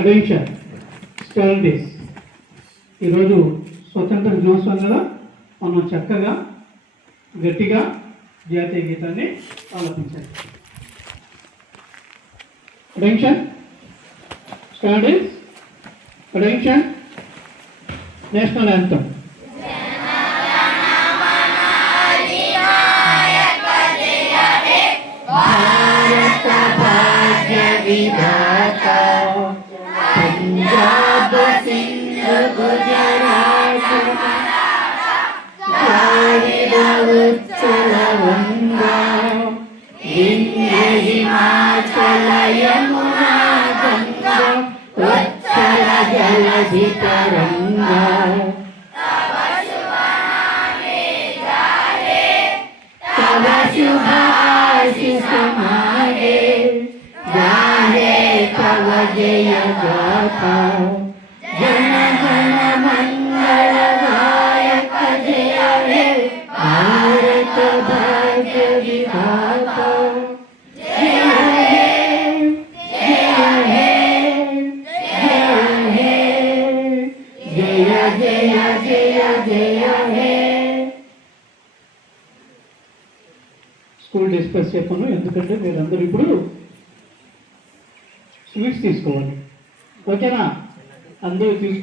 Attention studies. ఈరోజు స్వతంత్ర దినోత్సవం కదా, మనం చక్కగా గట్టిగా జాతీయ గీతాన్ని ఆలపించాలి. Attention studies. Attention national anthem. Bharat भाग्य विधाता पंजाब सिंध गुजरात द्राविड उत्कल गंगा विंध्य हिमाचल यमुना गंगा उत्कल जलधि तरंगा तव शुभ समागे गाहे तव जय गाथा जन गण मंगल गायक जय हे भारत भाग्य विधाता जय हे जय हे जय हे जय जय जय हे. స్కూల్ డిస్కస్ చెప్పను, ఎందుకంటే మీరందరూ ఇప్పుడు స్వీట్స్ తీసుకోవాలి. ఓకేనా? అందరూ తీసుకుని